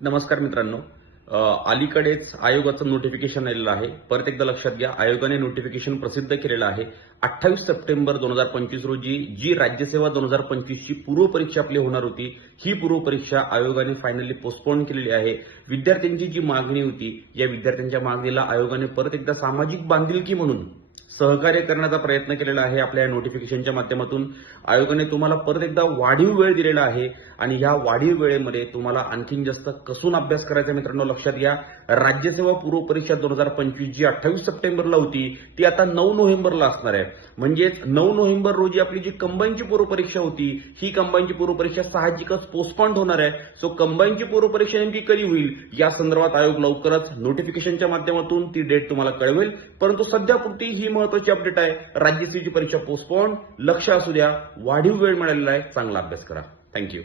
नमस्कार मित्रांनो. अलीकडेच आयोगाचं नोटिफिकेशन आलेलं आहे. परत एकदा लक्षात घ्या, आयोगाने नोटिफिकेशन प्रसिद्ध केलेलं आहे. 28 सप्टेंबर 2025 रोजी जी राज्यसेवा 2025 ची पूर्व परीक्षा आपली होणार होती, ही पूर्व परीक्षा आयोगाने फायनली पोस्टपोन केलेली आहे. विद्यार्थ्यांची जी मागणी होती, या विद्यार्थ्यांच्या मागणीला आयोगाने परत एकदा सामाजिक बांधिलकी म्हणून सहकार्य करण्याचा प्रयत्न केलेला आहे. आपल्या नोटिफिकेशनच्या माध्यमातून आयोगाने तुम्हाला परत एकदा वाढीव वेळ दिलेला आहे आणि ह्या वाढीव वेळेमध्ये तुम्हाला आणखीन जास्त कसून अभ्यास करायचा. मित्रांनो लक्षात घ्या, राज्यसेवा पूर्व परीक्षा 2025 जी 28 सप्टेंबरला होती ती आता 9 नोव्हेंबरला असणार आहे. म्हणजेच 9 नोव्हेंबर रोजी आपली जी कंबाईनची पूर्व परीक्षा होती, ही कंबाईनची पूर्व परीक्षा साहजिकच पोस्टपोन होणार आहे. सो कंबाईनची पूर्व परीक्षा नेमकी कधी होईल या संदर्भात आयोग लवकरच नोटिफिकेशनच्या माध्यमातून ती डेट तुम्हाला कळवेल. परंतु सध्यापुरती ही महत्वाची अपडेट आहे, राज्यसेवेची परीक्षा पोस्टपोन. लक्ष असू द्या, वाढीव वेळ मिळालेला आहे, चांगला अभ्यास करा. थँक्यू.